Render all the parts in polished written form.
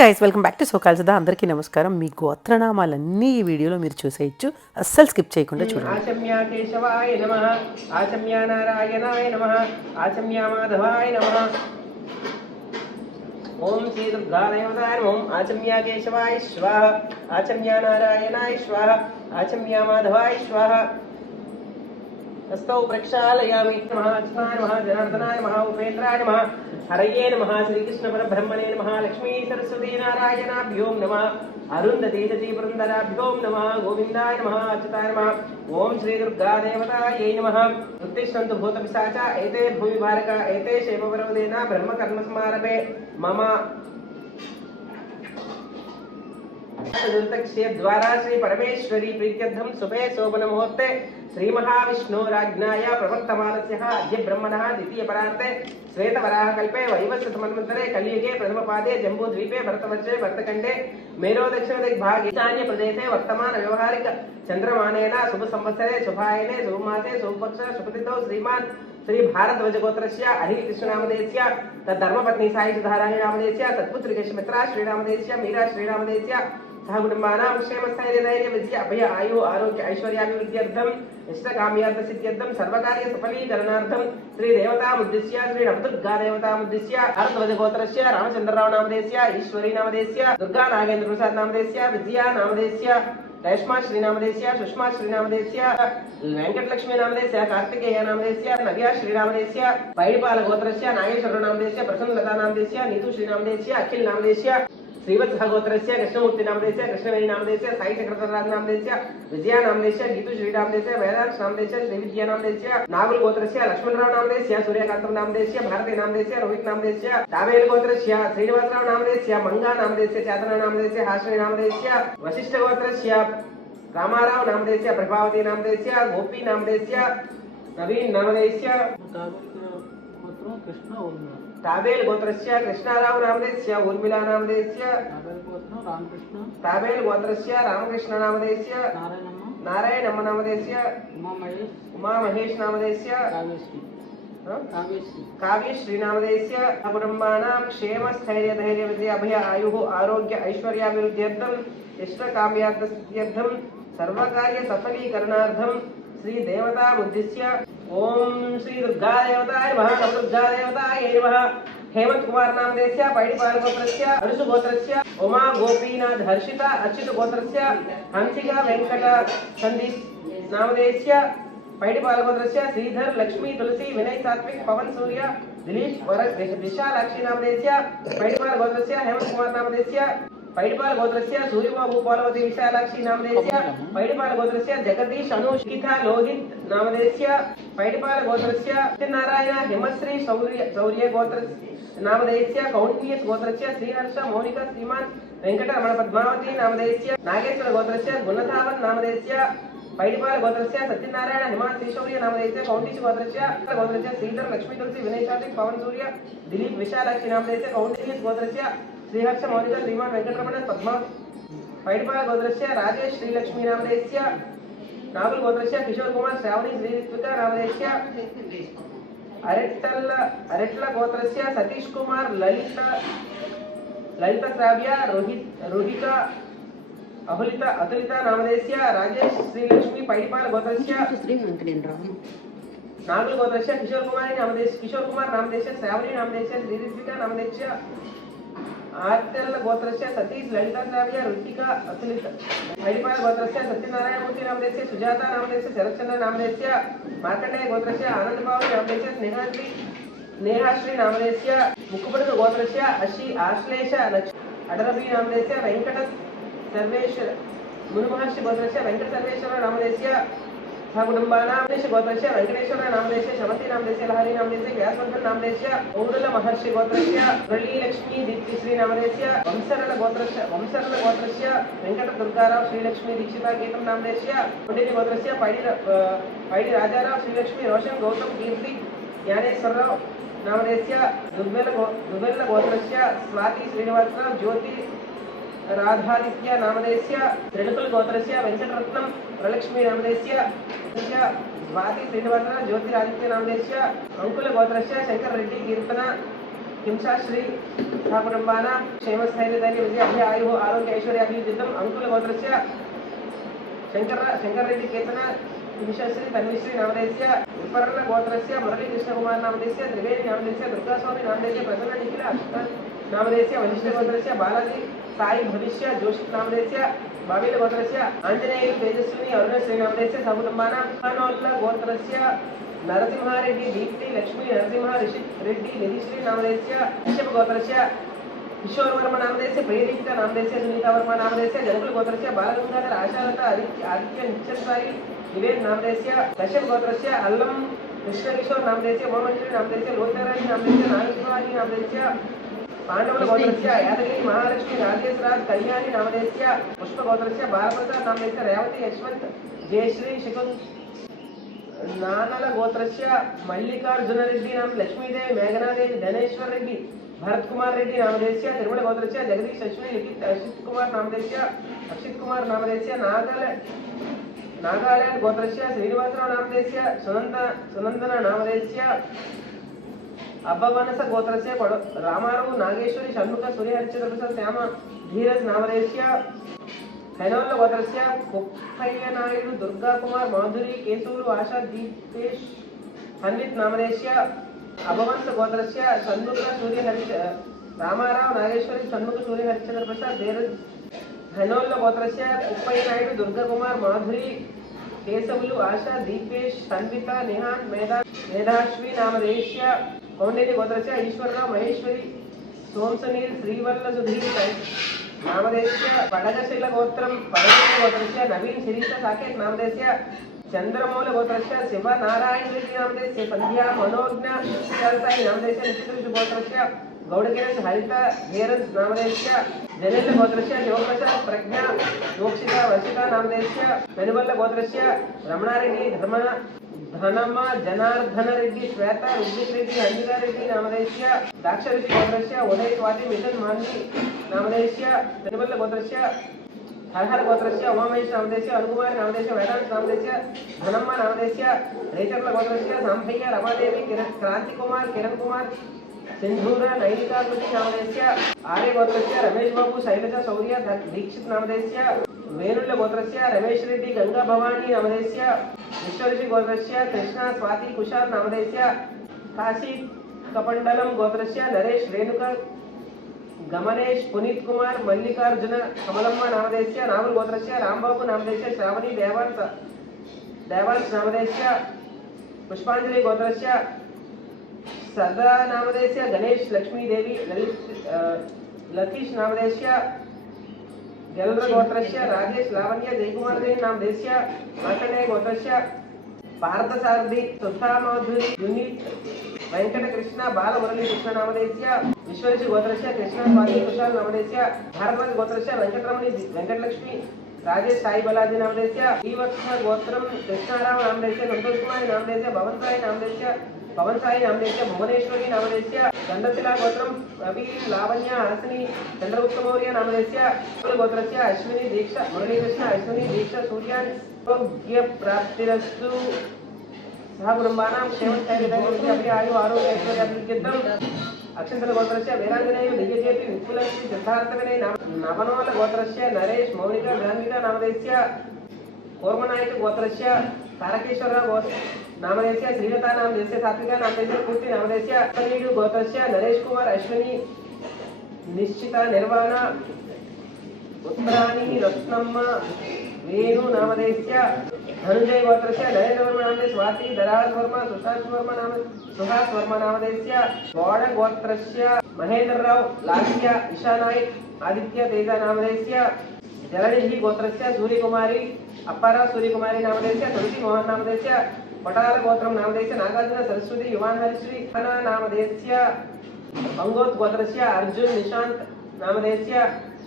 Guys welcome back to సోకాల్సదా. అందరికీ నమస్కారం. మీ గోత్రనామాలన్నీ ఈ వీడియోలో మీరు చూసేయచ్చు, అస్సలు స్కిప్ చేయకుండా చూడండి. ఆచమ్య కేశవాయ నమః, ఆచమ్య నారాయణాయ నమః, ఆచమ్య మాధవాయ నమః. ఓం శ్రీ దుర్గాదేవతాయ నమః. ఆచమ్య కేశవాయ స్వాహ, ఆచమ్య నారాయణాయ స్వాహ, ఆచమ్య మాధవాయ స్వాహ. హస్తౌ ప్రక్షాళయామి. నమః అచ్యుతాయ నమః, జనార్దనాయ నమః, ఉపేంద్రాయ నమః, హరయే నమః, శ్రీకృష్ణ పరబ్రహ్మణే నమః, లక్ష్మీ సరస్వతీ నారాయణాభ్యో నమః, అరుంధతీ సతీ బృందరాభ్యో నమః, గోవిందాయ నమః, అచ్యుతాయ నమః. ఓం శ్రీ దుర్గాదేవతాయై నమః. ఉత్తిష్టంతు భూతపిశాచ ఏతే భూమి భారక ఏతే శైవపర్వదేన బ్రహ్మ కర్మ సమారభే మమ द्वारा श्री परमेश्वरी प्रीत्यर्थम शुभे शोभन मुहूर्ते श्री महाविष्णुराज्ञाय प्रवर्तमानस्यः अद्य ब्रह्मणः द्वितीय परार्थे श्वेतवराह कल्पे वैवस्वतमन्वन्तरे कलियुगे प्रथमपादे जम्बूद्वीपे भरतवर्षे भरतखण्डे मेरो दक्षिणदिग्भागे ईशान्य प्रदेशे वर्तमान व्यवहारिक चंद्रमानेन शुभ संवत्सरे शुभायने शुभमासे शुभपक्ष शुभतिथौ श्रीमान् श्री भारद्वाज गोत्रस्य अनिल कृष्णनामधेयस्य तद्धर्मपत्नी साई सुधाराणी नामधेयस्य तत्पुत्री केशमित्रा श्रीनामधेयस्य मीरा श्रीनामधेयस्य सह कुटुम्बानां क्षेमस्थैर्यधैर्य विजय अभय आयु आरोग्य ऐश्वर्याभिवृद्ध्यर्थं इष्टकाम्यार्थ सिद्ध्यर्थं सर्वकार्य सफलीकरणार्थं श्री देवतामुद्दिश्य श्री नवदुर्गा देवतामुद्दिश्य भारद्वाज गोत्रस्य रामचंद्रराव नामधेयस्य ईश्वरी नामधेयस्य दुर्गा नागेंद्र प्रसाद नामधेयस्य विजया नामधेयस्य रेश्मा श्रीनामधेयस्य सुषमा श्रीनामधेयस्य वेंकटलक्ष्मी नामधेयस्य कार्तिकेय नामधेयस्य नव्या श्रीनामधेयस्य पैडिपाल गोत्रस्य नागेश्वर नामधेयस्य प्रसन्नलता नामधेयस्य नीतू श्रीनामधेयस्य अखिल नामधेयस्य श्रीवत्सः गोत्रस्य कृष्णमूर्ति नामधेयस्य कृष्णवेणी नामधेयस्य साई चक्रधरराज नामधेयस्य विजया नामधेयस्य गीतू श्री नामधेयस्य वेदांश नामधेयस्य श्रीविद्या नामधेयस्य नागुल गोत्रस्य लक्ष्मणराव नामधेयस्य सूर्यकांतम नामधेयस्य भारती नामधेयस्य रोहित नामधेयस्य दावेल गोत्रस्य श्रीनिवासराव नामधेयस्य मंगा नामधेयस्य चातना नामधेयस्य हाश्वी नामधेयस्य वशिष्ठ गोत्रस्य रामाराव नामधेयस्य प्रभावती नामधेयस्य गोपी नामधेयस्य नवीन नामधेयस्य ताबेल गोत्रस्य कृष्णाराव नामधेयस्य उर्मिला नामधेयस्य ताबेल गोत्रस्य रामकृष्ण नामधेयस्य नारायणम्म नामधेयस्य उमा महेश नामधेयस्य काव्यश्री नामधेयस्य कुटुम्बानां क्षेम स्थैर्य धैर्य विजय अभय आयुः आरोग्य ऐश्वर्याभिवृद्ध्यर्थं इष्टकाम्यार्थसिद्ध्यर्थं सर्वकार्य सफलीकरणार्थं श्री देवतामुद्दिश्य ओम श्री दुर्गा देवताय नमः, नवदुर्गा देवताय नमः. हेमंत कुमार नामधेयस्य पैडिपाल गोत्रस्य अरुसु गोत्रस्य उमा गोपीनाथ हर्षिता अच्युत गोत्रस्य हंसिका वेंकट संदीप नामधेयस्य पैडिपाल गोत्रस्य श्रीधर लक्ष्मी तुलसी विनय सात्विक पवन सूर्य दिलीप विशालाक्षी नामधेयस्य पैडिपाल गोत्रस्य हेमंत कुमार नामधेयस्य पैडिपाल गोत्रस्य सूर्यबाबू पार्वती विशालाक्षी नामधेयस्य पैडिपाल गोत्रस्य जगदीश अनुष्ठिता लोहित नामधेयस्य पैडिपाल गोत्रस्य सत्यनारायण हेमश्री शौर्य गोत्र नामधेयस्य कौंडिन्यस गोत्रस्य श्रीहर्ष मौनिका श्रीमान वेंकटरमण पद्मावती नामधेयस्य नागेश्वर गोत्रस्य गुणधावन नामधेयस्य पैडिपाल गोत्रस्य सत्यनारायण हिमांशु शौर्य नामधेयस्य कौंडिन्यस गोत्रस्य श्रीधर लक्ष्मी तुलसी विनय सात्विक पवन सूर्य दिलीप विशालाक्षी नामधेयस्य कौंडिन्यस गोत्रस्य श्रीहर्ष मौनिका श्रीमान वेंकटरमण पद्मा पैडिपाल गोत्रस्य राजेश श्रीलक्ष्मी नामधेयस्य नागुल गोत्रस्य किशोर कुमार श्रावणी श्रीऋत्विका नामधेयस्य अरेट्ल गोत्रस्य सतीश कुमार ललित श्राव्य रोहिता अतुलिता नामधेयस्य राजेश श्रीलक्ष्मी पैडिपाल गोत्रस्य नागुल गोत्रस्य किशोर कुमार नामधेयस्य श्रावणी नामधेयस्य श्रीऋत्विका नामधेयस्य आर्तेल गोत्रस्य सतीश ललिता श्राव्य ऋतिका अतुलित पैडिपाल गोत्रस्य सत्यनारायण मूर्ति नामधेयस्य सुजाता नामधेयस्य शरत्चंद्र नामधेयस्य मार्कंडेय गोत्रस्य आनंदबाबु नामधेयस्य स्नेहाश्री नामधेयस्य मुकुपडु गोत्रस्य आश्लेष अडरबी नामधेयस्य वेंकट सर्वेश्वर मुनुमहर्षि गोत्रस्य वेंकट सर्वेश्वर नामधेयस्य कुटुम्बानां गोत्रस्य वेंकटेश्वर नामधेयस्य शमंती नामधेयस्य लहरी नामधेयस्य व्यासवर्धन नामधेयस्य औडुल महर्षि गोत्रस्य मुरली लक्ष्मी दीप्तिश्री नामधेयस्य वंसरल गोत्रस्य वेंकट दुर्गाराव श्रीलक्ष्मी दीक्षिता गीतम नामधेयस्य कुंडिनी गोत्रस्य पैडी राजाराव श्रीलक्ष्मी रोशन गौतम कीर्ति ज्ञानेश्वरराव नामधेयस्य दुर्वेल गोत्रस्य स्वाति श्रीनिवासराव ज्योति राधादित्य नामधेयस्य त्रिडुकुल गोत्रस्य वेंकटरत्नम प्रलक्ष्मी नामधेयस्य स्वाति श्रीनिवासराव ज्योतिरादित्य नामधेयस्य अंकुल गोत्रस्य शंकर रेड्डी कीर्तना हिंसाश्री कुटुम्बानां क्षेमस्थैर्यधैर्य विजय अभय आयुः आरोग्य ऐश्वर्याभिवृद्धिम् अंकुलगोत्रस्य शंकररेड्डी केतन विश्वश्री तन्विश्री नामधेयस्य विपर्ण गोत्रस्य मुरली कृष्णकुमार नामधेयस्य त्रिवेणी नामधेयस्य दुर्गास्वामी नामधेयस्य प्रसन्न निखिल नामधेयस्य वशिष्ठ गोत्रस्य बालाजी साई भविष्य जोशी नामधेयस्य बावील गोत्रस्य आंजनेय तेजस्विनी अरुणश्री नामधेयस्य सकुटुम्बानां खानोल्ल गोत्रस्य नरसिंहारेड्डी दीप्ति लक्ष्मी नरसिंह ऋषि रेड्डी निधिश्री नामधेयस्य कश्यप गोत्रस्य किशोर वर्मा नामधेयस्य प्रियदीपिका नामधेयस्य सुनीता वर्मा नामधेयस्य जनकुल गोत्रस्य बालगंगाधर आशालता आदित्य नित्यसाई विवेक नामधेयस्य कश्यप गोत्रस्य अल्लम कृष्णकिशोर नामधेयस्य मोहमंजरी नामधेयस्य लोहिताराणी नामधेयस्य नागशिवाजी नामधेयस्य पांडवल गोत्रस्य यादगिरी महालक्ष्मी राजेश राज कल्याणी नामधेयस्य पुष्प गोत्रस्य बालप्रसाद नामधेयस्य रेवती यशवंत जयश्री शिकुन नानल गोत्रस्य मल्लिकार्जुन रेड्डी नाम लक्ष्मीदेवी मेघनादेवी धनेश्वर रेड्डी भरत कुमार रेड्डी नामधेयस्य तिरुमल गोत्रस्य जगदीश अश्विनी लिखित अक्षित कुमार नामधेयस्य नागालैंड गोत्रस्य श्रीनिवासराव नामधेयस्य सुनंदन नामधेयस्य अब्बवनस गोत्रस्य रामाराव नागेश्वरी षण्मुख सूर्यहरिचंद्र प्रसाद श्याम धीरज नामधेयस्य हैनोल्ल गोत्रस्य कुप्पय्य नायडु दुर्गा कुमार माधुरी केसूरु आशा दीपेश हन्वित नामधेयस्य अभवंश गोत्रस्य षण्मुख सूर्यहरिच रामाराव नागेश्वरी षण्मुख सूर्यहरिचंद्र प्रसाद धीरज हैनोल्ल गोत्रस्य कुप्पय्य नायडु दुर्गा कुमार माधुरी केशवुलु आशा दीपेश हन्विता निहान मेधाश्वी नामधेयस्य कौंडिन्य गोत्रस्य ईश्वरराव महेश्वरी सोमसनील श्रीवल्ल सुधीर नामधेयस्य पडगशिल गोत्रम पडगशिल गोत्रस्य नवीन शिरीष साकेत नामधेयस्य चंद्रमौल गोत्रस्य शिव नारायण रेड्डी नामधेयस्य संध्या मनोज्ञ सरसाई नामधेयस्य निचित्र गोत्रस्य गौडगिरस हरिता हेरज नामधेयस्य जनेल गोत्रस्य शिवप्रसाद प्रज्ञा मोक्षिता वर्षिता नामधेयस्य पेरुवल्ल गोत्रस्य रमणारेड्डी धनम जनार्दन रेड्डी श्वेता रुद्रिक रेड्डी अंजिका रेड्डी नामधेयस्य दाक्षऋषि गोत्रस्य उदय स्वाति मिथुन मान्वी नामधेयस्य पेरुवल्ल गोत्रस्य हरहर गोत्रस्य उमामहेश नामधेयस्य अनुकुमार नामधेयस्य वेदांत नामधेयस्य धनम्मा नामधेयस्य रेचर्ल गोत्रस्य सांभय्य रमादेवी क्रांति कुमार किरण कुमार सिंधूर नैनिका कृति नामधेयस्य आर्य गोत्रस्य रमेश बाबू शैलजा शौर्य दीक्षित नामधेयस्य वेणुल्ल गोत्रस्य रमेश रेड्डी गंगा भवानी नामधेयस्य विश्वऋषि गोत्रस्य कृष्णा स्वाति कुशाल नामधेयस्य काशी कपंडलम गोत्रस्य नरेश रेणुका गमनेश पुनीत कुमार मल्लिकार्जुन कमलम्मा नामधेयस्य नावल गोत्रस्य रामबाबू नामधेयस्य श्रावणी देवांश नामधेयस्य पुष्पांजलि गोत्रस्य सदा नामधेयस्य गणेश लक्ष्मी देवी लतीश नामधेयस्य जलद्र गोत्रस्य राजेश लावण्य जयकुमार जैन नामधेयस्य मार्कंडेय गोत्रस्य पार्थसारथी सुधा माधुरी युनित वेंकट कृष्ण बाल मुरली कृष्ण नामधेयस्य विश्वऋषि गोत्रस्य कृष्ण स्वाति कुशाल नामधेयस्य भारद्वाज गोत्रस्य वेंकटरमणी वेंकटलक्ष्मी राजेश साई बालाजी नामधेयस्य श्रीवत्स गोत्रम कृष्णाराव नामधेयस्य संतोष कुमार नामधेयस्य पवन साई नामधेयस्य भुवनेश्वरी नामधेयस्य गंधशिला गोत्रम रवि लावण्य हासिनी चंद्रगुप्त मौर्य नामधेयस्य गोत्रस्य अश्विनी दीक्षा मुरली कृष्ण अश्विनी दीक्षा सूर्यान योग्य प्राप्तिरस्तु सह कुटुंबानां क्षेमस्थैर्यधैर्य आयु आरोग्य ऐश्वर्याभिवृद्धिम् अक्षंतल गोत्रस्य वीरांजनेय दिव्यज्योति विपुलश्री सिद्धार्थविनय नवनोल गोत्रस्य नरेश मौनिका गान्विका नामधेयस्य कोर्मनायक गोत्रस्य तारकेश्वरराव नामधेयस्य श्रीलता नामधेयस्य सात्विका नामधेयस्य कीर्ति नामधेयस्य कनीडु गोत्रस्य नरेश कुमार अश्विनी निश्चिता निर्वाण उत्तराणी रत्नम्म वेणु नामधेयस्य धनुंजय गोत्रस्य नरेंद्र वर्मा नामधेयस्य स्वाति दराज वर्मा सुहास वर्मा नामधेयस्य गौड़ गोत्रस्य महेंद्रराव लास्य ईशा नायक आदित्य तेजा नामधेयस्य जलनिधि गोत्रस्य सूर्यकुमारी अप्पाराव सूर्यकुमारी नामधेयस्य तुलसी मोहन नामधेयस्य पटाल गोत्रम नामधेयस्य नागार्जुन सरस्वती युवान हरिश्री खना नामधेयस्य अंगोत गोत्रस्य अर्जुन निशांत नामधेयस्य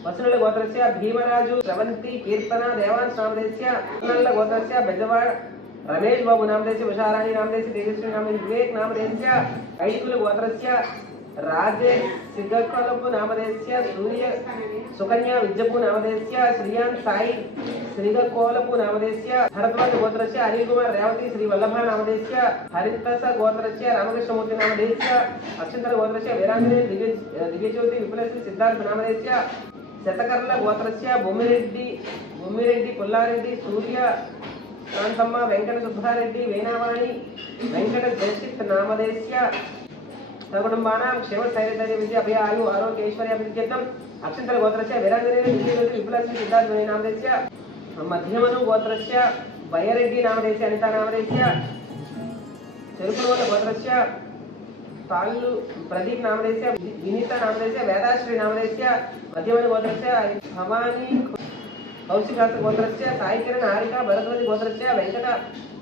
वसुनल गोत्रस्य भीमराजु श्रवंती कीर्तना देवांश नामधेयस्य नल्ल गोत्रस्य बेजवाड़ रमेश बाबू नामधेयस्य उषाराणी नामधेयस्य तेजस्वी नामधेयस्य विवेक नामधेयस्य ऐकुल गोत्रस्य राजे सिगकलपु नामधेयस्य सूर्य सुकन्या विज्जपु नामधेयस्य श्रियान् साई श्रीगकोलपु नामधेयस्य भरद्वाज गोत्रस्य अनिल कुमार रेवती श्री वल्लभ नामधेयस्य हरितस गोत्रस्य रामकृष्णमूर्ति नामधेयस्य अक्षंतर गोत्रस्य वीरांजने दिव्यज्योति विपुलस्य सिद्धार्थ नामधेयस्य शतकर्ल गोत्रस्य भूमिरेड्डी पुल्लारेड्डी सूर्य कांतम्मा वेंकट सुब्बारेड्डी वेनावाणी वेंकट जयसित नामधेयस्य सकुटुंबानां क्षेम स्थैर्य विद्या अभय आयु आरोग्य ऐश्वर्याभिवृद्ध्यर्थम् अक्षंतर गोत्रस्य वीरांजने दिव्यज्योति विपुलस्य सिद्धार्थ नामधेयस्य मध्यमनु गोत्रस्य बयरेड्डी नामधेयस्य अनिता नामधेयस्य चरुकुरोल गोत्रस्य ताल्लु प्रदीप नामधेयस्य विनीता नामधेयस्य वेदाश्री नामधेयस्य मध्यमनु गोत्रस्य भवानी कौशिकास गोत्रस्य साई किरण हारिका भरद्वाज गोत्रस्य वेंकट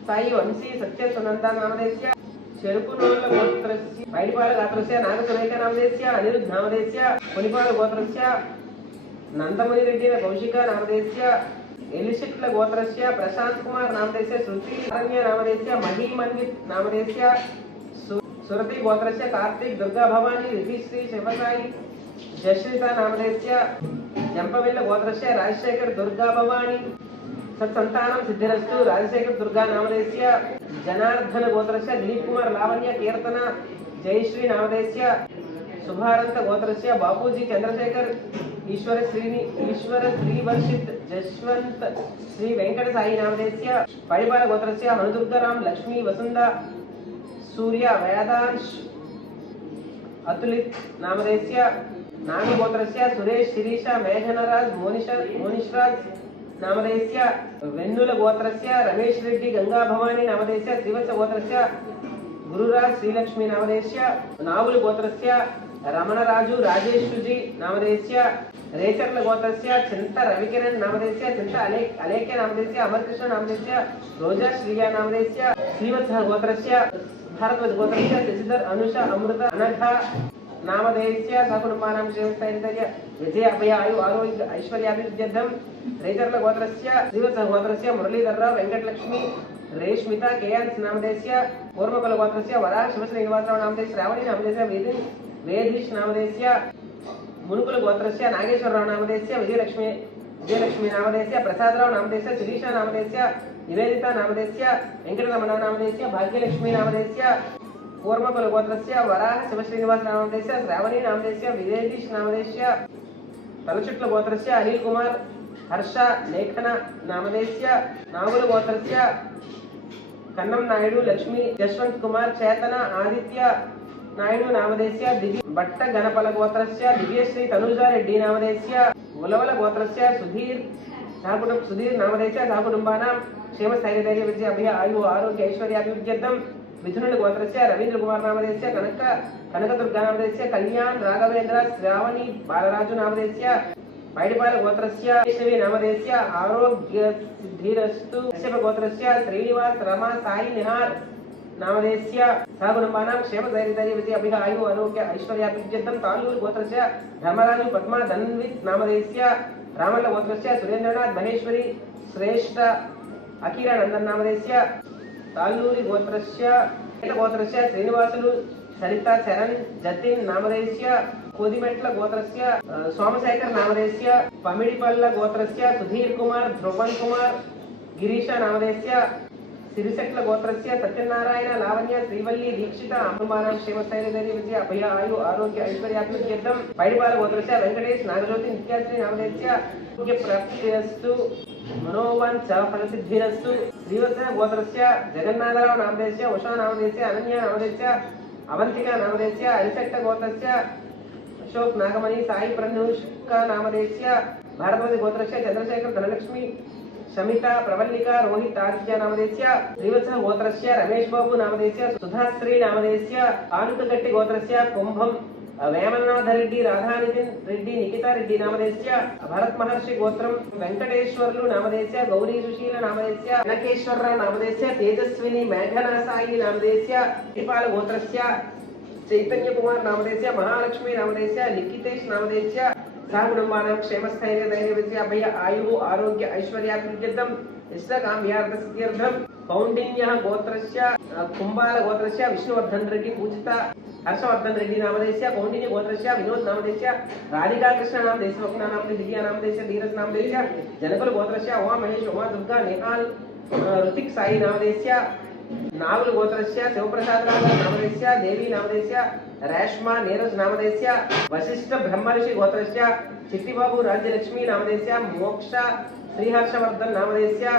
साई वंशी सत्य सुनंदा नामधेयस्य चरुकुरोल गोत्रस्य बैडिपाल गोत्रस्य नागसुरेख नामधेयस्य अनिरुद्ध नामधेयस्य पुनिपाल गोत्रस्य नंदमुनि रेड्डी कौशिका नामधेयस्य एलिशिट्ल गोत्रस्य प्रशांत कुमार नामधेयस्य श्रुति अरण्य नामधेयस्य महिमन्वित नामधेयस्य सुरति गोत्रस्य कार्तिक दुर्गा भवानी ऋतिश्री शिवसाई जयश्रीता नामधेयस्य जंपवेल्ल गोत्रस्य राजशेखर दुर्गा भवानी सत्संतानं सिद्धिरस्तु राजशेखर दुर्गा नामधेयस्य जनार्दन गोत्रस्य दिलीप कुमार लावण्य कीर्तन जयश्री नामधेयस्य शुभारंत गोत्रस्य बापूजी चंद्रशेखर ईश्वर श्रीवर्षित जशवंत श्री वेंकट साई नामधेयस्य परिवार गोत्रस्य हनुदुर्गाराम लक्ष्मी वसुंदा सूर्य वेदांश अतुलित नामधेयस्य नाग गोत्रस्य सुरेश शिरीषा मेघनराज मोनिशराज नामधेयस्य वेन्नुल गोत्रस्य रमेश रेड्डी गंगा भवानी नामधेयस्य श्रीवत्स गोत्रस्य गुरुराज श्रीलक्ष्मी नामधेयस्य नावुल गोत्रस्य रमणराजु राजेशुजी नामधेयस्य रेचर्ल गोत्रस्य चिंत रविकिरण नामधेयस्य चिंत अलेख्य नामधेयस्य अमरकृष्ण नामधेयस्य रोजा श्रीया नामधेयस्य श्रीवत्स गोत्रस्य भारद्वाज गोत्रस्य शशिधर अनुषा अमृत अनघा नामधेयस्य सकुटुंबानां क्षेमस्थैर्य विजय अभय आयु आरोग्य ऐश्वर्याभिवृद्ध्यर्थं रेचर्ल गोत्रस्य श्रीवत्स गोत्रस्य मुरलीधरराव वेंकटलक्ष्मी रेश्मिता केएन्स नामधेयस्य पूर्वकल गोत्रस्य वरा शिवश्रीनिवासराव नामधेयस्य श्रावणी नामधेयस्य वेदीश नामधेयस्य मुनुकुल गोत्रस्य नागेश्वरराव नामधेयस्य विजयलक्ष्मी नामधेयस्य प्रसादराव नामधेयस्य शिरीषा नामधेयस्य निवेदिता नामधेयस्य वेंकटरमण नामधेयस्य भाग्यलक्ष्मी नामधेयस्य पूर्वकुल गोत्रस्य वराह शिवश्रीनिवासराव नामधेयस्य श्रावणी नामधेयस्य विवेदीश नामधेयस्य तलचुट्ल गोत्रस्य अनिल कुमार हर्ष लेखन नामधेयस्य नावुल गोत्रस्य कन्नम नायडू लक्ष्मी यशवंत कुमार चेतन आदित्य नायडू नामधेयस्य दिव्य भट्ट गणपल गोत्रस्य दिव्यश्री तनुजा रेड्डी नामधेयस्य उलवल गोत्रस्य सुधीर नामधेयस्य सहकुटुंबानां क्षेमस्थैर्य विजय अभय आयु आरोग्य ऐश्वर्याभिवृद्ध्यर्थं मिथुन गोत्रस्य रवींद्र कुमार नामधेयस्य कनकदुर्गा नामधेयस्य कल्याण राघवेंद्र श्रावणी बालराजु नामधेयस्य बैडिपाल गोत्रस्य केशवी नामधेयस्य आरोग्य सिद्धिरस्तु कश्यप गोत्रस्य श्रीनिवास रमा साई निहार नामधेयस्य सहकुटुंबानां क्षेमस्थैर्य विजय अभय आयु आरोग्य ऐश्वर्याभिवृद्ध्यर्थं तालूर गोत्रस्य धर्मराजु पद्मा धन्वित नामधेयस्य रामल्ल गोत्रस्य सुरेंद्रनाथ महेश्वरी श्रेष्ठ अखिल नंदन नामधेयस्य तालूरी गोत्रस्य श्रीनिवासुलु सरिता चरण जतिन नामधेयस्य कोदिमेट्ल गोत्रस्य सोमशेखर नामधेयस्य पमिडिपल्ल गोत्रस्य सुधीर कुमार ध्रुवन कुमार गिरीश नामधेयस्य सिरिसेट्ल गोत्रस्य सत्यनारायण लावण्य श्रीवल्ली दीक्षित अम्बानां क्षेमस्थैर्य विजय अभय आयु आरोग्य ऐश्वर्याभिवृद्ध्यर्थं पैडिपाल गोत्रस्य वेंकटेश नागज्योति नित्याश्री नामधेयस्य प्राप्तिरस्तु मनोवांछ फलसिद्धिरस्तु श्रीवत्स गोत्रस्य जगन्नाथराव नामधेयस्य उषा नामधेयस्य अनन्या नामधेयस्य अवंतिका नामधेयस्य अरिसेट्ट गोत्रस्य अशोक नागमणि साई प्रनुष्का नामधेयस्य भारद्वाज गोत्रस्य चंद्रशेखर धनलक्ष्मी शमिता प्रवल्लिका रोहित आदित्य नामधेयस्य श्रीवत्स गोत्रस्य रमेश बाबू नामधेयस्य सुधाश्री नामधेयस्य आनुकगट्टि गोत्रस्य कुंभम वेमनाथ रेड्डी राधानितिन रेड्डी निकिता रेड्डी नामधेयस्य भरत महर्षि गोत्रम वेंकटेश्वर्लु नामधेयस्य गौरी सुशील नामधेयस्य नकेश्वरराव नामधेयस्य तेजस्विनी मेघना साई नामधेयस्य दीपाल गोत्रस्य चैतन्य कुमार नामधेयस्य महालक्ष्मी नामधेयस्य निकितेश नामधेयस्य सहकुटुंबानां क्षेमस्थैर्य विजय अभय आयु आरोग्य ऐश्वर्याभिवृद्ध्यर्थं इष्टकाम्यार्थसिद्ध्यर्थं कौंडिन्यः गोत्रस्य कुंभाल गोत्रस्य विष्णुवर्धन रेड्डी पूजिता हर्षवर्धन रेड्डी नामदेस्य कौंडिन्य गोत्रस्य विनोद नामदेस्य राधिका कृष्ण नामदेस्य स्वप्ना नामदेस्य दिव्या नामदेस्य धीरज नामदेस्य जनकुल गोत्रस्य उमा महेश उमा दुर्गा नेहाल ऋतिक साई नामदेस्य नावल गोत्रस्य शिवप्रसाद नामदेस्य देवी नामदेस्य रेश्मा नीरज नामदेस्य वशिष्ठ ब्रह्मर्षि गोत्रस्य चिट्टिबाबू राज्यलक्ष्मी नामदेस्य मोक्ष श्रीहर्षवर्धन नामदेस्य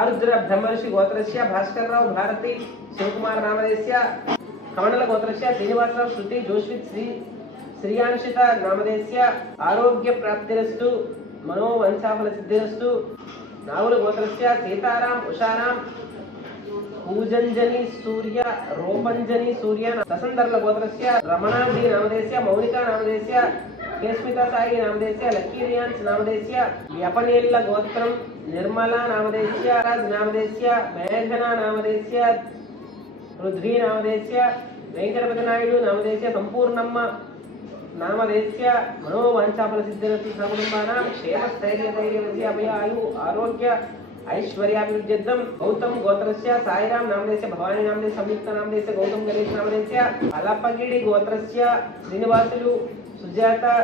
आरुद्र ब्रह्मर्षि गोत्रस्य भास्करराव भारती शिवकुमार नामदेस्य कमंडल गोत्रस्य श्रीनिवासराव श्रुति जोश्वित श्रीयांशिता नामदेस्य आरोग्य प्राप्तिरस्तु मनोवंशाफल सिद्धिरस्तु नावल गोत्रस्य सीताराम उषाराम पूजंजनी सूर्य रोपंजनी सूर्य ससंदर्ल गोत्रस्य रमणाजी नामदेस्य मौनिका नामदेस्य केस्मिता साई नामदेस्य लक्की रियान्स नामदेस्य व्यपनेल्ल गोत्रम निर्मला नामदेस्य राज नामदेस्य मेघना नामदेस्य रुद्री नामदेस्य वेंकटपति नायडु नामदेस्य संपूर्णम्म नामदेस्य मनोवांछाफल सिद्धिरस्तु सर्वकुटुंबानां क्षेम स्थैर्य धैर्य अभय आयु आरोग्य ऐश्वर्याभिवृद्ध्यर्थं गौतम गोत्रस्य साईराम नामदेस्य भवानी नामदेस्य संयुक्त नामदेस्य गौतम गणेश नामदेस्य अलपगिरि गोत्रस्य श्रीनिवासुलु सुजाता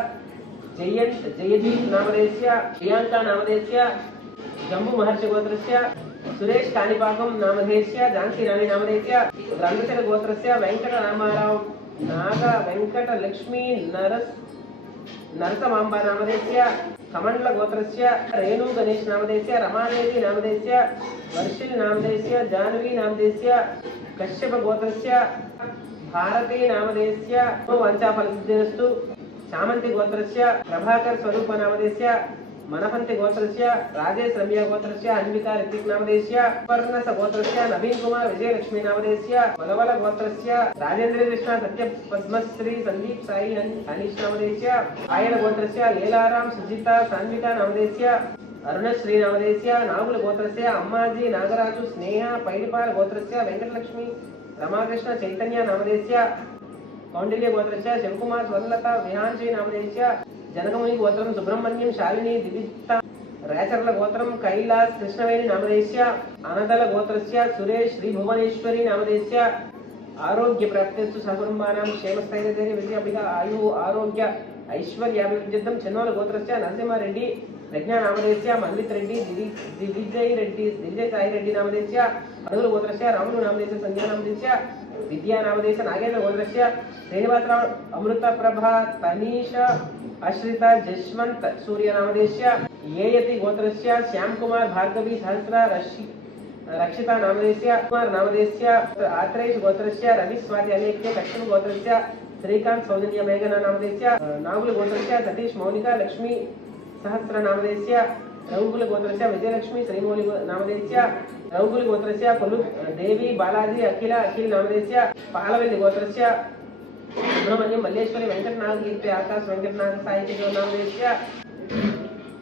जयंत जयदीप नामदेस्य प्रियांका नामदेस्य जम्बू महर्षि गोत्रस्य सुरेश कानिपाकम नामदेस्य झांसी रानी नामदेस्य ग्रंथचर गोत्रस्य वेंकट रामाराव नाग वेंकट लक्ष्मी नरसमांबा नामदेस्य कमंडल गोत्रस्य रेणु गणेश नामदेस्य रमादेवी नामदेस्य वर्षिल नामदेस्य जानवी नामदेस्य कश्यप गोत्रस्य भारती नामदेस्य वांछाफल सिद्धिरस्तु चामंती गोत्रस्य प्रभाकर स्वरूप नामदेस्य मनपंति गोत्रस्य राजेश रम्या गोत्रस्य अन्विका ऋतिक नामदेस्य पर्णस गोत्रस्य नवीन कुमार विजयलक्ष्मी नामदेस्य मलवल गोत्रस्य राजेंद्र कृष्ण सत्य पद्मश्री संदीप साई अनीश नामदेस्य आयल गोत्रस्य लीलाराम सुजिता सान्विता नामदेस्य अरुणश्री नामदेस्य नागुल गोत्रस्य अम्माजी नागराजु स्नेह पैडिपाल गोत्रस्य वेंकटलक्ष्मी रमाकृष्ण चैतन्य नामदेस्य कौंडिल्य गोत्रस्य शिवकुमार स्वर्णलता विहांशी नामदेस्य जनकमुनि गोत्रम सुब्रह्मण्यम शालिनी दिविता राचरल गोत्रम कैलास कृष्णवेणी नामदेस्य अनदल गोत्रस्य सुरेश श्री भुवनेश्वरी नामदेस्य आरोग्य प्राप्तिस्तु सर्वकुटुंबानां क्षेमस्थैर्यधैर्य विजयाभिगा आयु आरोग्य ऐश्वर्याभिवृद्ध्यर्थं चन्नोल गोत्रस्य नरसिंह रेड्डी प्रज्ञा नामदेस्य मल्लित रेड्डी दिविजय साई रेड्डी नामदेस्य अडुगुल गोत्रस्य रामुलु नामदेस्य संज्ञा नामदेस्य विद्या नामदेस्य नागेंद्र गोत्रस्य श्रीनिवासराव अमृत प्रभा तनीश अश्रिता जशवंत सूर्य नामदेस्य येयति गोत्रस्य श्याम कुमार भार्गवी सहस्रा रक्षिता नामदेस्य कुमार नामदेस्य आत्रेय गोत्रस्य रवि स्वाति अनेक्य कश्यप गोत्रस्य श्रीकांत सौजन्य मेघना नामदेस्य नागुल गोत्रस्य सतीश मौनिका लक्ष्मी सहस्र नामदेस्य रघुकुल गोत्रस्य विजयलक्ष्मी श्रीमौली नामदेस्य रघुकुल गोत्रस्य कुलु देवी बालाजी अखिल नामदेस्य पालवल्ली गोत्रस्य सुब्रह्मण्यम मल्लेश्वरी वेंकटनाथ कीर्ति आकाश वेंकटनाथ साई नामदेस्य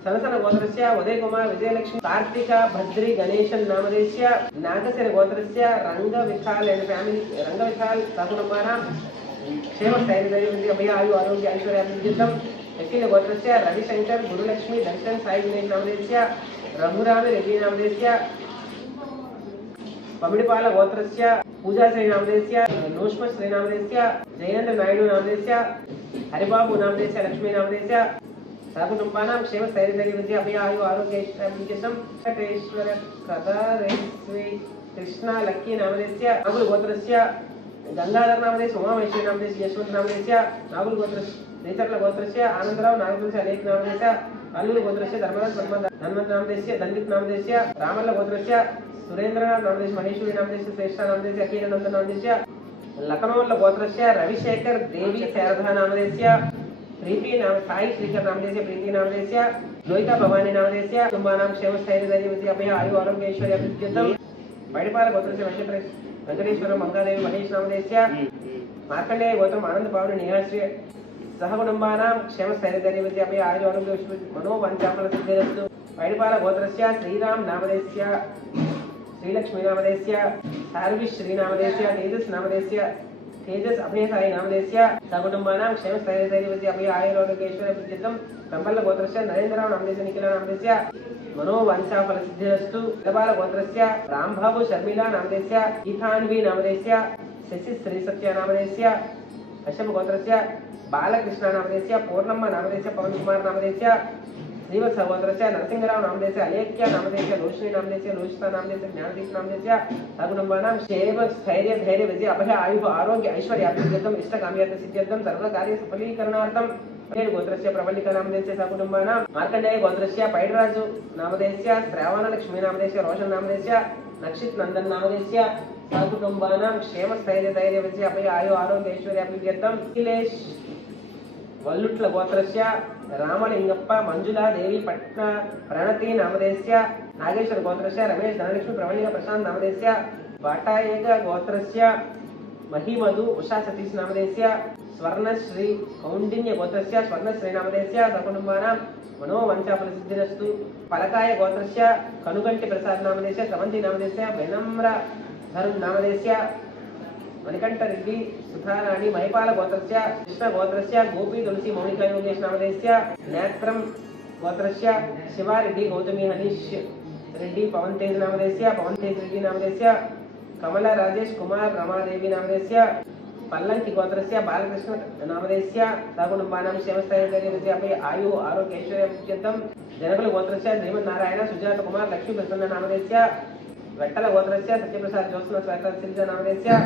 सनसन गोत्रस्य उदय कुमार विजयलक्ष्मी कार्तिका भद्री गणेशन नामदेस्य नागसेन गोत्रस्य रंग विशाल एंड फैमिली रंग विशाल सकुटुंबानां क्षेम स्थैर्य अभय आयु आरोग्य ऐश्वर्याभिवृद्ध्यर्थं यक्किल गोत्रस्य रविशंकर गुरुलक्ष्मी दर्शन साई गणेश नामदेस्य रघुराम रेड्डी नामदेस्य पमिडिपाल गोत्रस्य पूजा श्री नामदेस्य नोष्म श्री नामदेस्य जयेंद्र नायडू नामदेस्य हरिबाबू नामदेस्य लक्ष्मी नामदेस्य सकुटुंबानां क्षेम स्थैर्य विजय अभय आयु आरोग्य ऐश्वर्यं वेंकटेश्वर कदारेश्वरी कृष्णा लक्की नामदेस्य नागुल गोत्रस्य गंगाधर नामदेस्य उमामहेश्वरी नामदेस्य यशवंत नामदेस्य नागुल गोत्रस्य नेचर्ल गोत्रस्य आनंदराव नागपुरस्य अनेक नामदेस्य अल्लूर गोत्रस्य धर्मराज धन्वंत नामदेस्य दंडित नामदेस्य रामल्ल गोत्रस्य सुरेंद्रनाथ नामदेस्य महेश्वरी नामदेस्य श्रेष्ठा नामदेस्य अखिलानंद नामदेस्य लखनौल गोत्रस्य रविशेखर देवी शारदा नामदेस्य प्रीति नाम साई श्रीकर नामदेस्य प्रीति नामदेस्य लोहिता भवानी नामदेस्य कुटुंबानां क्षेम स्थैर्य धैर्य अभय आयु आरोग्य ऐश्वर्याभिवृद्ध्यर्थं पैडिपाल गोत्रस्य वेंकटेश्वर मंगादेवी महेश नामदेस्य मार्कंडेय गोत्रम आनंद पावनी निहाश्री सहकुटुंबानां क्षेम स्थैर्य धैर्य अभय आयु आरोग्य मनोवांछाफल सिद्धिरस्तु पैडिपाल गोत्रस्य श्रीराम नामदेस्य श्रीलक्ष्मी नामदेस्य सार्वी श्री नामदेस्य तेजस नामदेस्य तेजस अभय साई नामदेस्य सकुटुंबानां क्षेम स्थैर्य धैर्य अभय आयु आरोग्य ऐश्वर्याभिवृद्ध्यर्थं कंबल गोत्रस्य नरेंद्रराव नामदेस्य निखिल नामदेस्य मनोवांछाफल सिद्धिरस्तु इदबाल गोत्रस्य रामबाबू शर्मिला नामदेस्य गीतान्वी नामदेस्य शशि श्री सत्य नामदेस्य कश्यप गोत्रस्य बालकृष्ण नामधेयस्य पूर्णम्म नामधेयस्य पवन कुमार नामधेयस्य श्रीवत्स गोत्रस्य नरसिंहराव नामधेयस्य अलेख्य नामधेयस्य लोचनी नामधेयस्य लोचिता नामधेयस्य ज्ञानदीप नामधेयस्य सगुणम्बानां क्षेम स्थैर्य धैर्य विजय अभय आयुः आरोग्य ऐश्वर्य अभिवृद्ध्यर्थम् इष्टकाम्यर्थ सिद्ध्यर्थं सर्वकार्य सफलीकरणार्थं गोत्रस्य प्रबलिका नामधेयस्य सकुटुम्बानां मार्कण्डेय गोत्रस्य पैडराजु नामधेयस्य श्रावण लक्ष्मी नामधेयस्य रोशन नामधेयस्य नक्षित नंदन नामधेयस्य सकुटुम्बानां क्षेम स्थैर्य धैर्य विजय अभय आयुः आरोग्य ऐश्वर्य अभिवृद्ध्यर्थं अखिलेश वल्लुट्ल गोत्रस्य रामलिंगप्प मंजुला देवी पट्न प्रणति नामधेयस्य नागेश्वर गोत्रस्य रमेश धनलक्ष्मी प्रवलिका प्रशांत नामधेयस्य वाटायक गोत्रस्य महिमधु उषा सतीश नामधेयस्य स्वर्णश्री कौंडिन्य गोत्रस्य स्वर्णश्री नामधेयस्य सकुटुम्बानां मनोवंशफलसिद्धिरस्तु फलकाय गोत्रस्य कनुगंटि प्रसाद नामधेयस्य समंति नामधेयस्य बेनम्र धरुण नामधेयस्य मणिकंठ रेड्डी सुधाराणी महिपाल गोत्रस्य कृष्ण गोत्रस्य गोपी तुलसी मौनिका योगेश नामधेयस्य नेत्रम गोत्रस्य शिवा रेड्डी गौतमी हनीश रेड्डी पवन तेज नामधेयस्य पवन तेज रेड्डी नामधेयस्य कमला राजेश कुमार रमादेवी नामधेयस्य पल्लंकी गोत्रस्य बालकृष्ण नामधेयस्य सकुटुम्बानां क्षेमस्थैर्यविजय आयुः आरोग्य ऐश्वर्यं जनकल गोत्रस्य श्रीमन्नारायण सुजात कुमार लक्ष्मी प्रसन्न नामधेयस्य वेट्टल गोत्रस्य सत्यप्रसाद ज्योत्स्ना श्वेता सिरिजा नामधेयस्य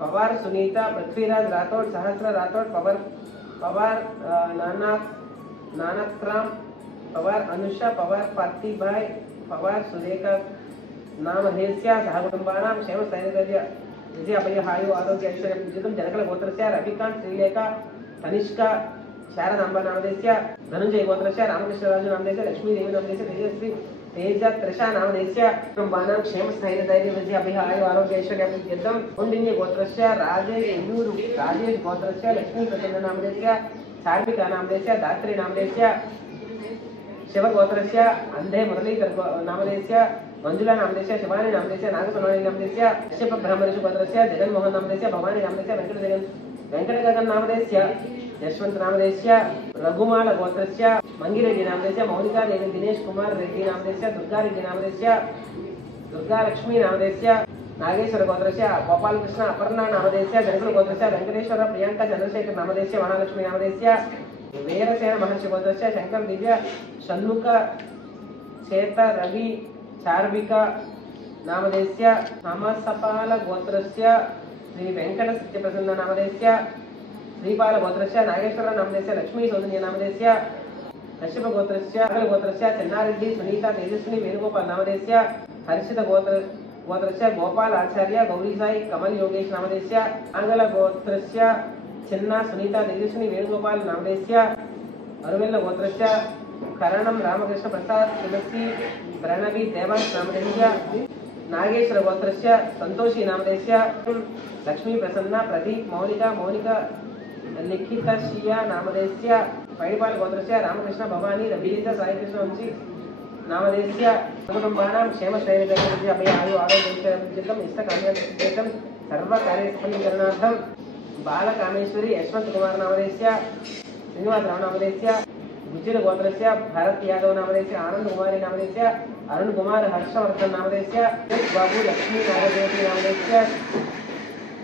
पवार सुनीता पृथ्वीराज राठौड़ सहस्र राठौड़ पवार नानक्राम पवार अनुषा पवार पार्थिभाई पवार सुरेखा नामधेयस्य सहकुटुम्बानां क्षेमस्थैर्यविजय विजय अभय आयुः आरोग्य ऐश्वर्यं जनकल गोत्रस्य रविकांत श्रीलेखा तनिष्का शारदांबा नामधेयस्य धनंजय गोत्रस्य रामकृष्णराजु नामधेयस्य लक्ष्मीदेवी नामधेयस्य तेजश्री तेज त्रिषा नामधेयस्य कुटुम्बानां क्षेमस्थैर्यधैर्य विजय अभय आयुः आरोग्य ऐश्वर्यं कौंडिन्य गोत्रस्य राजेश गोत्रस्य लक्ष्मी प्रसन्न नामधेयस्य चार्मिका नामधेयस्य दात्री नामधेयस्य शिव गोत्रस्य अंधे मुरलीधर नामधेयस्य मंजुला नामधेयस्य शिवानी नामधेयस्य नागसुनानी नामधेयस्य कश्यप ब्रह्मऋषि गोत्रस्य जगन्मोहन नामधेयस्य भवानी नामधेयस्य वेंकटगगन नामधेयस्य यशवंत नामधेयस्य रघुमाल गोत्रस्य मंगिरेड्डी नामधेयस्य मौनिका देवी दिनेश कुमार रेड्डी नामधेयस्य दुर्गा रेड्डी नामधेयस्य दुर्गा लक्ष्मी नामधेयस्य नागेश्वर गोत्रस्य गोपाल कृष्ण अपर्णा नामधेयस्य जनकल गोत्रस्य वेंकटेश्वर प्रियंका चंद्रशेखर नामधेयस्य महालक्ष्मी नामधेयस्य वीरसेन महर्षि गोत्रस्य शंकर दिव्य षण्मुख चेत रवि चार्विका नामधेयस्य समसपाल गोत्रस्य श्री वेंकट सत्यप्रसन्न नामधेयस्य श्रीपाल गोत्रस्य नागेश्वर नामधेयस्य लक्ष्मी सौजन्य नामधेयस्य कश्यप गोत्रस्य चन्नारेड्डी सुनीता तेजस्विनी वेणुगोपाल नामधेयस्य हर्षित गोत्रस्य गोपाल आचार्य गौरीसाई कमल योगेश नामधेयस्य आंगल गोत्रस्य चिन्ना सुनीता तेजस्विनी वेणुगोपाल नामधेयस्य अरुवेल्ल गोत्रस्य करणम रामकृष्ण प्रसाद तुलसी प्रणवी देवांश नामधेयस्य नागेश्वर गोत्रस्य संतोषी नामधेयस्य लक्ष्मी प्रसन्ना प्रदीप मौनिका लिखित शिया नामधेयस्य पैडिपाल गोत्रस्य रामकृष्ण भवानी रविलित साईकृष्ण वंशी नामधेयस्य कुटुम्बानां क्षेमस्थैर्यविजय अभय आयुः आरोग्य ऐश्वर्यं इष्टकाम्यर्थं सर्वकार्यसफलीकरणार्थं बालकामेश्वरी यशवंत कुमार नामधेयस्य श्रीनिवासराव नामधेयस्य गुज्जर गोत्रस्य भारत यादव नामधेयस्य आनंद कुमारी नामधेयस्य अरुण कुमार हर्षवर्धन नामधेयस्य बाबू लक्ष्मी नागदेवी नामधेयस्य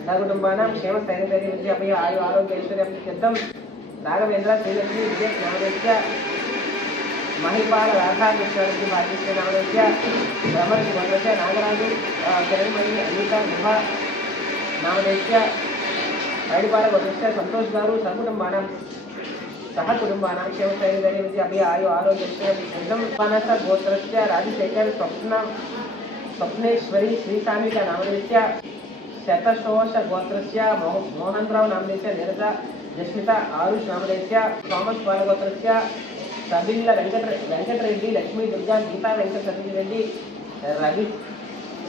सकुटुम्बानां क्षेमस्थैर्यविजय अभय आयुः आरोग्य ऐश्वर्यं राघवेंद्र श्रीलक्ष्मी विजय नामधेयस्य महिपाल राधाकृष्ण भाग्यश्री नामधेयस्य ब्रह्मर्षि गोत्रस्य नागराजु किरणमयी अनिता गुहा नामधेयस्य पैडिपाल गोत्रस्य संतोष गारू सकुटुम्बानां सहकुटुम्बानां क्षेमस्थैर्यविजय अभय आयुः आरोग्य ऐश्वर्यं मानस गोत्रस्य राजशेखर स्वप्नेश्वरी श्रीसामिका नामधेयस्य शतशोष गोत्रस्य मोहनराव नामधेयस्य नीरजा जस्मिता आरुष नामधेयस्य थॉमस पाल गोत्रस्य सबिल्ल वेंकटरेड्डी लक्ष्मी दुर्गा गीता वेंकट सतीश रेड्डी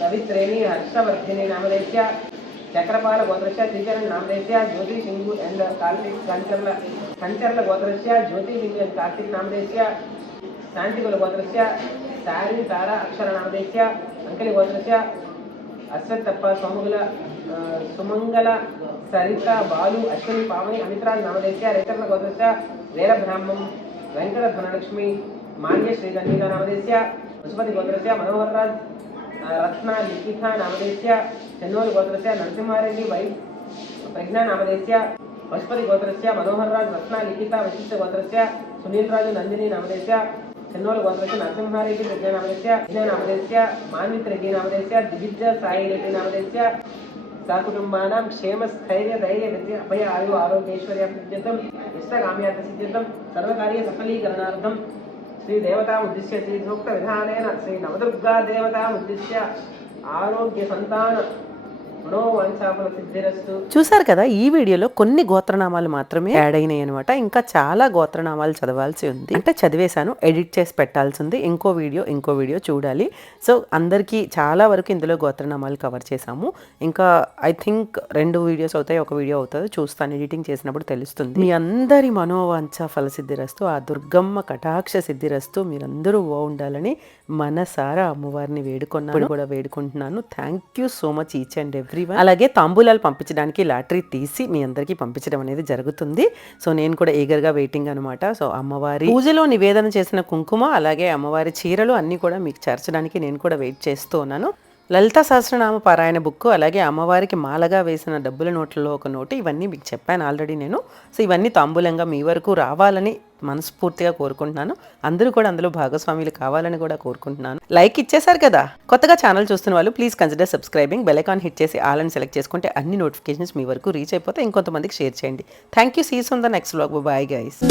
रवित्रेणी हर्षवर्धिनी नामधेयस्य चक्रपाल गोत्रस्य श्रीचरण नामधेयस्य ज्योति सिंगू एंड कार्तिक कंचर्ल गोत्रस्य ज्योति लिंग एंड कार्तिक नामधेयस्य शांतिकुल गोत्रस्य सारी तारा अक्षर नामधेयस्य अंकली गोत्रस्य अश्वत्थप्प सुमंगल सरिता बालू अश्विनी पावनी अमितराज नामधेयस्य रैतर्ल गोत्रस्य वीरब्राह्मण वेंकट धनलक्ष्मी मान्य श्रीगंधिका नामधेयस्य पशुपति गोत्रस्य मनोहर राज रत्ना लिखिता नामधेयस्य चन्नूर गोत्रस्य नरसिंहारेड्डी प्रज्ञानामधेस्य वस्पतिगोत्रस्य मनोहरराज रत्ना लिखिता वशिष्ठगोत्रस्य सुनीलराज नंदिनी नामधेस्य चन्नोलगोत्रस्य नरसिंहारेड्डी प्रज्ञानामधेस्य विजयनामधेस्य मान्वितरेड्डी दिविज साईरेड्डी नामधेस्य सकुटुंबानां क्षेम स्थैर्य धैर्य विद्या अभय आयु आरोग्यैश्वर्य सिद्ध्यर्थं इष्टकाम्यार्थ सिद्ध्यर्थं सर्वकार्य सफलीकरणार्थं श्री देवतामुद्दिश्य श्री सूक्त विधानेन श्री नवदुर्गा देवतामुद्दिश्य आरोग्य संतान मनोवांఛాఫల సిద్ధిరస్తు. చూసారు కదా, ఈ వీడియోలో కొన్ని గోత్రనామాలు మాత్రమే యాడ్ అయినాయి అనమాట. ఇంకా చాలా గోత్రనామాలు చదవాల్సి ఉంది, అంటే చదివేశాను, ఎడిట్ చేసి పెట్టాల్సి ఉంది. ఇంకో వీడియో చూడాలి. సో అందరికీ చాలా వరకు ఇందులో గోత్రనామాలు కవర్ చేసాము. ఇంకా ఐ థింక్ 2 వీడియోస్ అవుతాయి, ఒక వీడియో అవుతుంది, చూస్తాను, ఎడిటింగ్ చేసినప్పుడు తెలుస్తుంది. మీ అందరి మనోవాంఛ ఫల సిద్ధిరస్తు, ఆ దుర్గమ్మ కటాక్ష సిద్ధిరస్తు. మీరందరూ బాగుండాలని మనసారా అమ్మవారిని వేడుకుంటున్నాను. Thank you so much each and everyone. అలాగే తాంబూలాలు పంపించడానికి లాటరీ తీసి మీ అందరికీ పంపించడం అనేది జరుగుతుంది. సో నేను కూడా ఈగర్గా వెయిటింగ్ అనమాట. సో అమ్మవారి పూజలో నివేదన చేసిన కుంకుమ, అలాగే అమ్మవారి చీరలు అన్నీ కూడా మీకు చేర్చడానికి నేను కూడా వెయిట్ చేస్తూ ఉన్నాను. లలితా సహస్రనామ పారాయణ బుక్, అలాగే అమ్మవారికి మాలగా వేసిన డబ్బుల నోట్లలో ఒక నోటు, ఇవన్నీ మీకు చెప్పాను ఆల్రెడీ నేను. సో ఇవన్నీ తాంబూలంగా మీ వరకు రావాలని మనస్ఫూర్తిగా కోరుకుంటున్నాను. అందరూ కూడా అందులో భాగస్వాములు కావాలని కూడా కోరుకుంటున్నాను. లైక్ ఇచ్చేసారు కదా. కొత్తగా ఛానల్ చూస్తున్న వాళ్ళు please consider subscribing, bell icon hit చేసి ఆల్ అని సెలెక్ట్ చేసుకుంటే అన్ని నోటిఫికేషన్స్ మీ వరకు రీచ్ అయిపోతే ఇంకొంతమందికి షేర్ చేయండి. Thank you. See you soon the next vlog. Bye guys.